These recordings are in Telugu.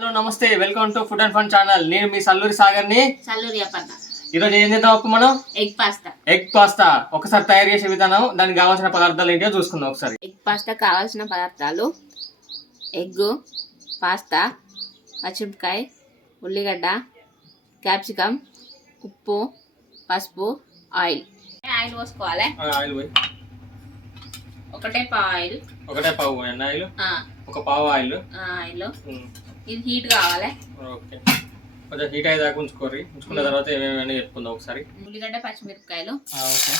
హలో నమస్తే, welcome to food and fun channel. నేను మీ సల్లూరి సాగర్ని. ఈరోజు ఏం చేద్దాం అప్పు మనం? ఎగ్ పాస్తా ఒకసారి తయారు చేసే విధానం, దానికి కావాల్సిన పదార్థాలు ఏంటో చూసుకుందాం ఒకసారి. ఎగ్ పాస్తా కావాల్సిన పదార్థాలు: ఎగ్, పాస్తా, పచ్చిమిరపకాయ, ఉల్లిగడ్డ, క్యాప్సికమ్, ఉప్పు, పసుపు, ఆయిల్. ఆయిల్ పోసుకోవాలి. ఆయిల్ పోయి ఒకటే పావు ఆయిల్. ఆయిల్ ఒక పావు ఆయిల్. ఇది హీట్ కావాలి. ఓకే, కొంచెం హీట్ అయ్యేదాకా ఉంచుకున్న తర్వాత ఏమేమి చెప్పుకుందాం ఒకసారి. ఉల్లిగడ్డ, పచ్చిమిరపకాయలు. ఓకే,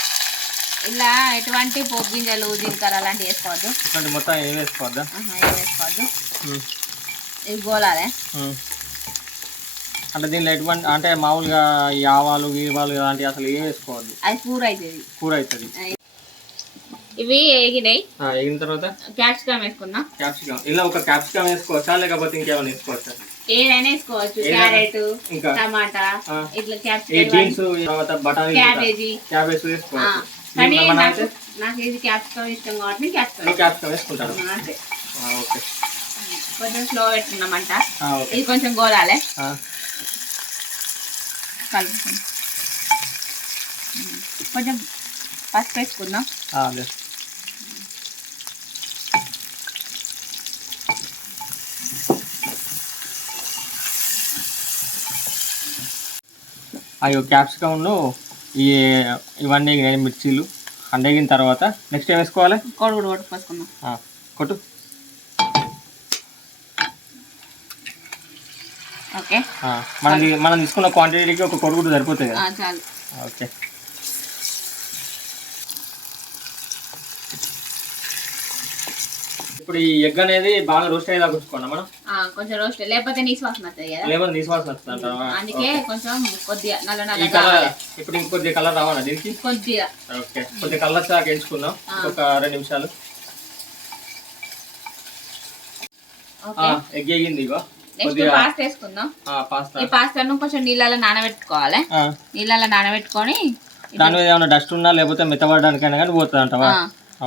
ఇలా ఎటువంటి పోపు గింజలు, జీలకర్ర అలాంటివి వేసుకోవద్దు. ఇట్లాంటి మొత్తం ఏం వేసుకోవద్దా? ఏం వేసుకోవద్దు. ఇది గోలాలి. అంటే దీనిలో ఎటువంటి అంటే మామూలుగా ఈ ఆవాలు గీవాలు ఇలాంటివి అసలు ఏం వేసుకోవద్దు. అది కూర అవుతుంది. ఇవి ఎగిన తర్వాత క్యాప్సికమ్ వేసుకుందాం. ఇలా ఒక క్యాప్సికమ్ వేసుకోవచ్చా లేకపోతే ఇంకేమైనా వేసుకోవచ్చా? ఏదైనా వేసుకోవచ్చు. క్యారెట్, టమాటా, ఇట్లా బీన్స్, తర్వాత బఠానీ, క్యాబేజ్ వేసుకోవచ్చు. కానీ నాకు ఇది క్యాప్సికమ్ ఇష్టం కాబట్టి క్యాప్సికమ్ వేసుకుంటాను. ఓకే, కొంచెం స్లో పెట్టుకున్నామంట. ఇది కొంచెం గోలాలి. కలుపుకుందాం. కొంచెం పసుపు వేసుకుందాం. అయ్యో, క్యాప్సికమ్ను ఇవన్నీ మిర్చీలు అండేగిన తర్వాత నెక్స్ట్ ఏం వేసుకోవాలి? కొట్టు పోసుకుందాం. కొట్టు. ఓకే, మనం తీసుకున్న క్వాంటిటీకి ఒక కొడుగుడు సరిపోతుంది కదా? చాలు. ఓకే, ఇప్పుడు ఈ ఎగ్ అనేది బాగా రోస్ట్ అయ్యేదాకా ఉంచుకోండి మనం. కొంచెం రోస్ట్, లేకపోతే నీసు వాసన వస్తుంది కదా? లేకపోతే నీసు వాసన వస్తుంది అంట. అందుకే కొంచెం కొద్దిగా నల్ల ఇప్పుడు ఇంకొద్ది కలర్ రావాలా దీనికి? కొద్దిగా. ఓకే, కొద్దిగా కలర్ వచ్చాక ఎంచుకుందాం. ఒక 2 నిమిషాలు. ఎగ్ ఎగింది. ఇగో పాస్తా వేసుకుందాం. ఈ పాస్తాను కొంచెం నీళ్ళలో నానబెట్టుకోవాలి. నీళ్ళలో నానబెట్టుకొని దాని మీద ఏమైనా డస్ట్ ఉన్నా లేకపోతే మెత్తబడడానికైనా కానీ పోతుంది అంటవా?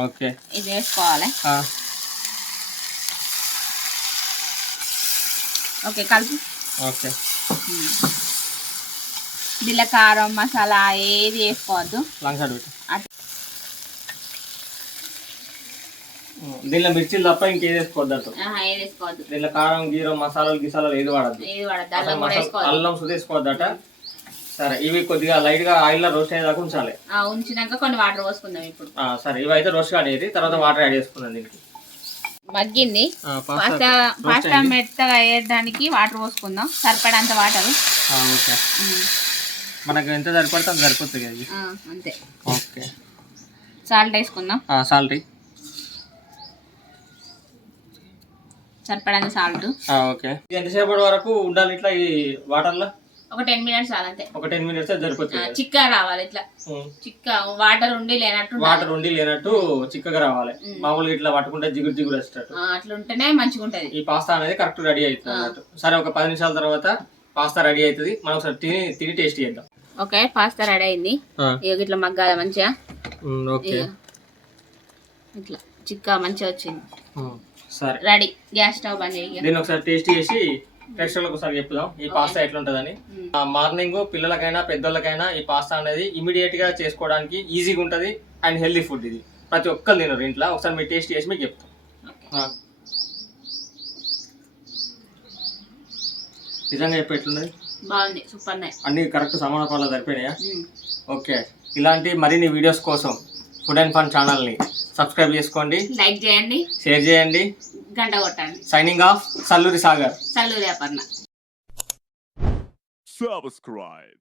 ఓకే, ఇది వేసుకోవాలి. ఓకే, కలుపు. ఓకే, దీనిలో కారం మసాలా ఏది వేసుకోవద్దు. దీనిలో మిర్చిలు తప్ప ఇంకేది వేసుకోవద్దు. దీనిలో కారం గీరం మసాలాలు గిసాలాలు ఏది వాడద్దు. అల్లం సుది వేసుకోవద్దట. సరే, ఇవి కొద్దిగా లైట్ గా ఆయిల్ లో రోస్ట్ అయ్యేదాకా ఉంచాలి. ఉంచినాక కొన్ని వాటర్ పోసుకుందాం ఇప్పుడు. సరే, ఇవి అయితే రోస్ట్ అనేది తర్వాత వాటర్ యాడ్ చేసుకుందాం. దీనికి మగ్గింది. పాస్తా మెత్తగా వేయడానికి వాటర్ పోసుకుందాం. సరిపడంత వాటర్. ఓకే, మనకు ఎంత సరిపడితే అంత సరిపోతుంది కదా? అంతే. ఓకే, సాల్ట్ వేసుకుందాం. సాల్ట్ సరిపడంత సాల్ట్. ఓకే, ఎంతసేపటి వరకు ఉండాలి ఇట్లా ఈ వాటర్ లో? ఒక 10 మినిట్స్ చాలంతే. ఒక 10 మినిట్స్ సరిపోతుంది. చిక్కగా రావాలి. ఇట్లా చిక్క వాటర్ ఉండి లేనట్టు చిక్కగా రావాలి. మామూలుగా ఇట్లా పట్టుకుంటే జిగురు జిగురు వచ్చేటట్టు అట్లా ఉంటేనే మంచిగా ఉంటది. ఈ పాస్తా అనేది కరెక్ట్ రెడీ అవుతుంది అన్నట్టు. సరే, ఒక 10 నిమిషాల తర్వాత పాస్తా రెడీ అవుతుంది. మనం ఒకసారి తిని టేస్ట్ చేద్దాం. ఓకే, పాస్తా రెడీ అయింది. ఇట్లా మగ్గాలి మంచిగా. ఓకే, ఇట్లా చిక్క మంచిగా వచ్చింది. సరే, రెడీ. గ్యాస్ స్టవ్ బంద్ చేయి. దీన్ని ఒకసారి టేస్ట్ చేసి ప్రేక్షకులకు ఒకసారి చెప్దాం ఈ పాస్తా ఎట్లుంటదని. మార్నింగ్ పిల్లలకైనా పెద్దోళ్ళకైనా ఈ పాస్తా అనేది ఇమీడియట్ గా చేసుకోవడానికి ఈజీగా ఉంటది అండ్ హెల్దీ ఫుడ్. ఇది ప్రతి ఒక్కరు తినరు ఇంట్లో. ఒకసారి మీరు టేస్ట్ చేసి మీకు చెప్తాం. నిజంగా చెప్పి ఎట్లున్నది? బాగుంది, సూపర్. అన్ని కరెక్ట్ సమాన పాలు సరిపోయినాయా? ఓకే, ఇలాంటి మరిన్ని వీడియోస్ కోసం ఫుడ్ అండ్ ఫన్ ఛానల్ ని సబ్స్క్రైబ్ చేసుకోండి, లైక్ చేయండి, షేర్ చేయండి, గంట కొట్టండి. Signing off, Salluri Sagar. Salluri Aparna. Subscribe.